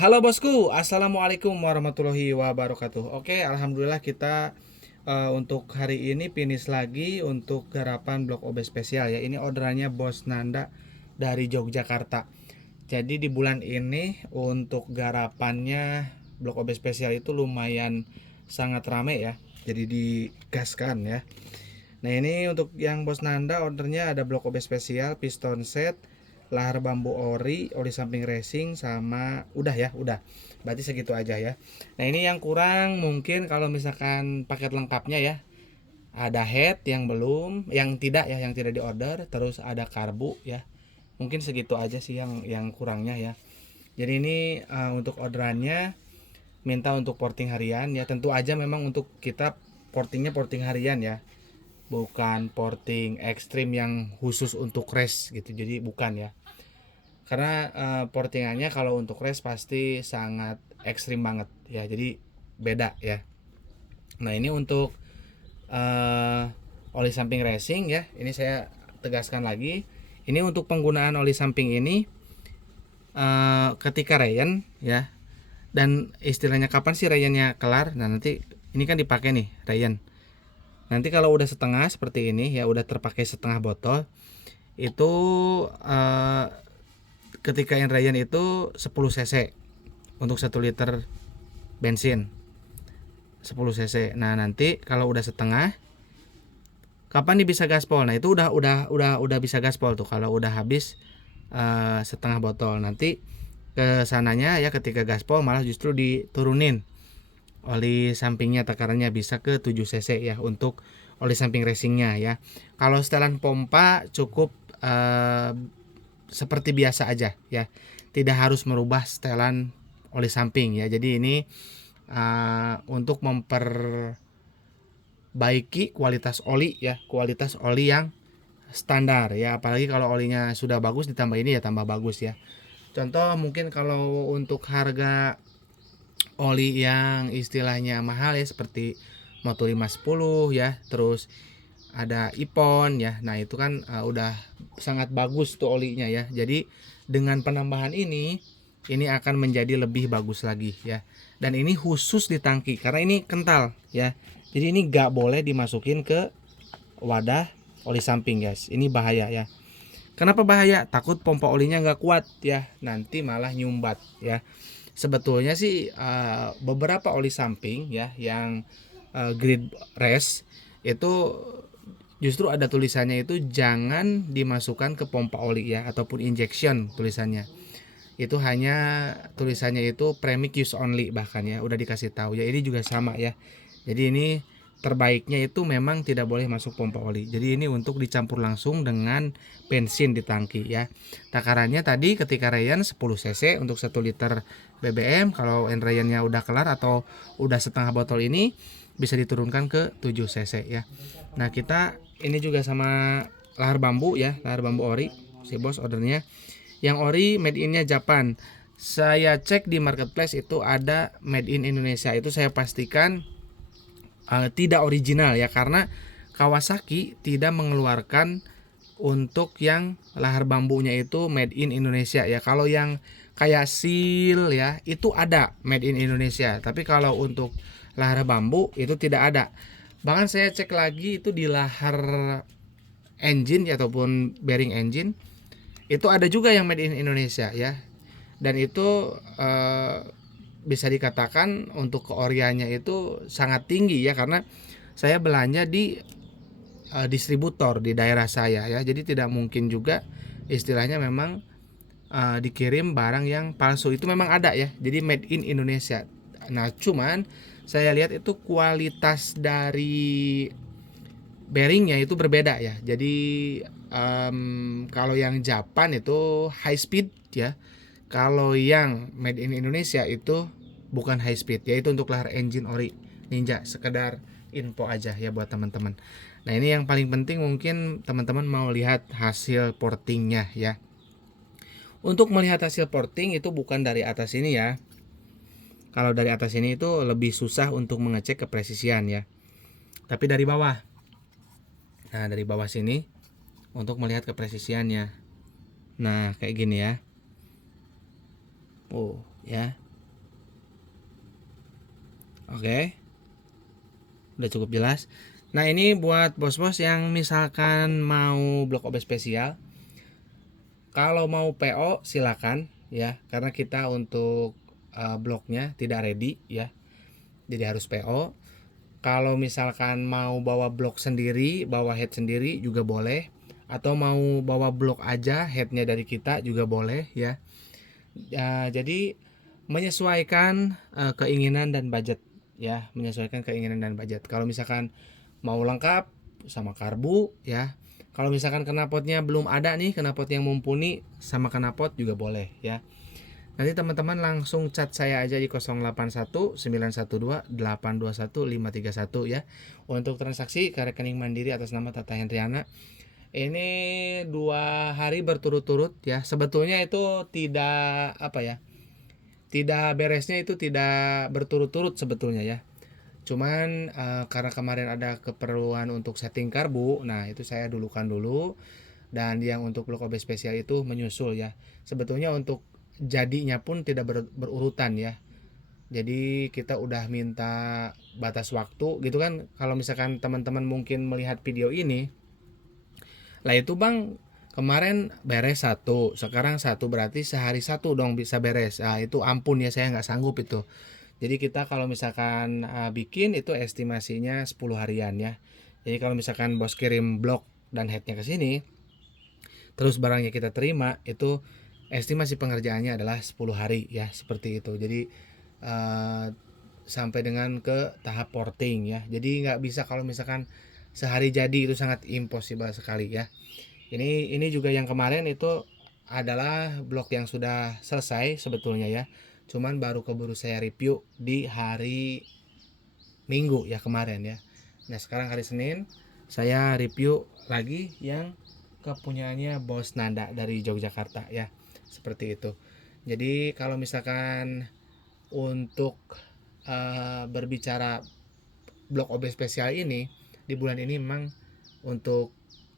Halo bosku, assalamualaikum warahmatullahi wabarakatuh. Oke, alhamdulillah kita untuk hari ini finish lagi untuk garapan blok OB spesial ya. Ini orderannya Bos Nanda dari Yogyakarta. Jadi di bulan ini untuk garapannya blok OB spesial itu lumayan sangat rame ya. Jadi digaskan ya. Nah ini untuk yang Bos Nanda ordernya ada blok OB spesial, piston set, lahar bambu oli samping racing sama udah ya, udah. Berarti segitu aja ya. Nah ini yang kurang mungkin kalau misalkan paket lengkapnya ya. Ada head yang belum, yang tidak ya, yang tidak diorder, terus ada karbu ya. Mungkin segitu aja sih yang kurangnya ya. Jadi ini untuk orderannya minta untuk porting harian ya. Tentu aja memang untuk kita portingnya porting harian ya, bukan porting ekstrim yang khusus untuk race gitu, jadi bukan ya, karena portingannya kalau untuk race pasti sangat ekstrim banget ya, jadi beda ya. Nah ini untuk uh, oli samping racing ya, ini saya tegaskan lagi, ini untuk penggunaan oli samping ini ketika Ryan ya, dan istilahnya kapan sih Ryannya kelar. Nah nanti ini kan dipakai nih Ryan. Nanti kalau udah setengah seperti ini ya, udah terpakai setengah botol itu eh, ketika yang Ryan itu 10 cc untuk 1 liter bensin 10 cc. Nah nanti kalau udah setengah, kapan nih bisa gaspol? Nah itu udah bisa gaspol tuh kalau udah habis setengah botol. Nanti ke sananya ya, ketika gaspol malah justru diturunin oli sampingnya, takarannya bisa ke 7 cc ya untuk oli samping racingnya ya. Kalau setelan pompa cukup eh, seperti biasa aja ya, tidak harus merubah setelan oli samping ya. Jadi ini untuk memperbaiki kualitas oli ya, kualitas oli yang standar ya, apalagi kalau olinya sudah bagus ditambah ini ya tambah bagus ya. Contoh mungkin kalau untuk harga oli yang istilahnya mahal ya, seperti Moto 510 ya, terus ada Ipon ya. Nah, itu kan udah sangat bagus tuh olinya ya. Jadi dengan penambahan ini akan menjadi lebih bagus lagi ya. Dan ini khusus di tangki karena ini kental ya. Jadi ini gak boleh dimasukin ke wadah oli samping guys. Ini bahaya ya. Kenapa bahaya? Takut pompa olinya nggak kuat ya, nanti malah nyumbat ya. Sebetulnya sih beberapa oli samping ya yang grid race itu justru ada tulisannya itu jangan dimasukkan ke pompa oli ya, ataupun injection tulisannya. Itu hanya tulisannya itu premix use only, bahkan ya udah dikasih tahu ya. Ini juga sama ya. Jadi ini terbaiknya itu memang tidak boleh masuk pompa oli. Jadi ini untuk dicampur langsung dengan bensin di tangki ya. Takarannya tadi ketika Ryan 10 cc untuk 1 liter BBM. Kalau Ryannya udah kelar atau udah setengah botol ini bisa diturunkan ke 7 cc ya. Nah kita ini juga sama lahar bambu ya, lahar bambu ori si bos ordernya. Yang ori made innya Japan. Saya cek di marketplace itu ada made in Indonesia. Itu saya pastikan tidak original ya, karena Kawasaki tidak mengeluarkan untuk yang lahar bambunya itu made in Indonesia ya. Kalau yang kayak seal ya itu ada made in Indonesia, tapi kalau untuk lahar bambu itu tidak ada. Bahkan saya cek lagi itu di lahar engine ya, ataupun bearing engine itu ada juga yang made in Indonesia ya. Dan itu bisa dikatakan untuk keoriannya itu sangat tinggi ya, karena saya belanja di distributor di daerah saya ya. Jadi tidak mungkin juga istilahnya memang dikirim barang yang palsu. Itu memang ada ya, jadi made in Indonesia. Nah cuman saya lihat itu kualitas dari bearingnya itu berbeda ya. Jadi kalau yang Japan itu high speed ya, kalau yang made in Indonesia itu bukan high speed, yaitu untuk lahar engine ori Ninja. Sekedar info aja ya buat teman-teman. Nah ini yang paling penting, mungkin teman-teman mau lihat hasil portingnya ya. Untuk melihat hasil porting itu bukan dari atas ini ya. Kalau dari atas ini itu lebih susah untuk mengecek kepresisian ya. Tapi dari bawah. Nah dari bawah sini untuk melihat kepresisiannya. Nah kayak gini ya. Oh ya. Oke, udah cukup jelas. Nah, ini buat bos-bos yang misalkan mau blok OB spesial. Kalau mau PO silakan ya, karena kita untuk bloknya tidak ready ya. Jadi harus PO. Kalau misalkan mau bawa blok sendiri, bawa head sendiri juga boleh, atau mau bawa blok aja headnya dari kita juga boleh ya. Jadi menyesuaikan keinginan dan budget ya, menyesuaikan keinginan dan budget. Kalau misalkan mau lengkap sama karbu ya. Kalau misalkan knalpotnya belum ada nih, knalpot yang mumpuni sama knalpot juga boleh ya. Nanti teman-teman langsung chat saya aja di 081 912 821 531 ya. Untuk transaksi ke rekening Mandiri atas nama Tata Hendriana. Ini 2 hari berturut-turut ya. Sebetulnya itu tidak apa ya? Tidak beresnya itu tidak berturut-turut sebetulnya ya. Cuman karena kemarin ada keperluan untuk setting karbu, nah itu saya dulukan dulu, dan yang untuk blok OB spesial itu menyusul ya. Sebetulnya untuk jadinya pun tidak berurutan ya. Jadi kita udah minta batas waktu gitu kan. Kalau misalkan teman-teman mungkin melihat video ini, lah itu bang kemarin beres satu, sekarang satu, berarti sehari satu dong bisa beres. Nah itu ampun ya, saya nggak sanggup itu. Jadi kita kalau misalkan bikin itu estimasinya 10 harian ya. Jadi kalau misalkan bos kirim blok dan headnya ke sini, terus barangnya kita terima, itu estimasi pengerjaannya adalah 10 hari ya, seperti itu. Jadi sampai dengan ke tahap porting ya. Jadi nggak bisa kalau misalkan sehari jadi, itu sangat impossible sekali ya. Ini juga yang kemarin itu adalah blok yang sudah selesai sebetulnya ya. Cuman baru keburu saya review di hari Minggu ya kemarin ya. Nah, sekarang hari Senin saya review lagi yang kepunyaannya Bos Nanda dari Yogyakarta ya. Seperti itu. Jadi kalau misalkan untuk berbicara blok OB spesial ini di bulan ini memang untuk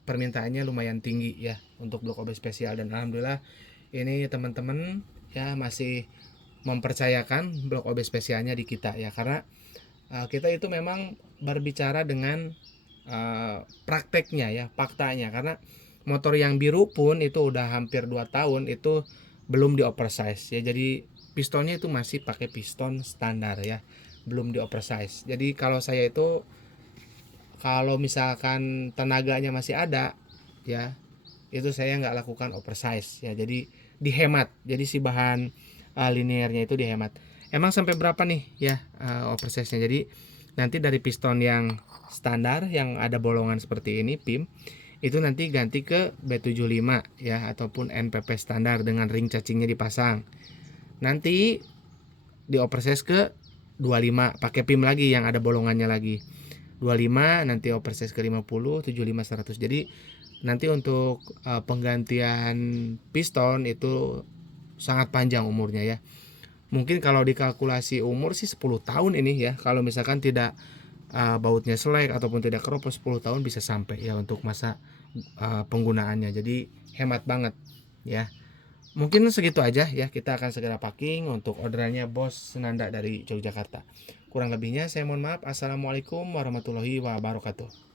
permintaannya lumayan tinggi ya untuk blok OB spesial, dan alhamdulillah ini teman-teman ya masih mempercayakan blok OB spesialnya di kita ya, karena kita itu memang berbicara dengan prakteknya ya, faktanya, karena motor yang biru pun itu udah hampir 2 tahun itu belum di oversize ya. Jadi pistonnya itu masih pakai piston standar ya, belum di oversize. Jadi kalau saya itu kalau misalkan tenaganya masih ada ya, itu saya nggak lakukan oversize ya, jadi dihemat. Jadi si bahan linearnya itu dihemat. Emang sampai berapa nih ya oversize nya? Jadi nanti dari piston yang standar yang ada bolongan seperti ini pim, itu nanti ganti ke B75 ya, ataupun NPP standar dengan ring cacingnya dipasang. Nanti di oversize ke 25 pakai pim lagi yang ada bolongannya lagi. 25 nanti oversize ke 50, 75, 100. Jadi nanti untuk penggantian piston itu sangat panjang umurnya ya. Mungkin kalau dikalkulasi umur sih 10 tahun ini ya. Kalau misalkan tidak bautnya selek ataupun tidak keropos, 10 tahun bisa sampai ya untuk masa penggunaannya. Jadi hemat banget ya. Mungkin segitu aja ya, kita akan segera packing untuk orderannya Bos Nanda dari Yogyakarta. Kurang lebihnya saya mohon maaf. Assalamualaikum warahmatullahi wabarakatuh.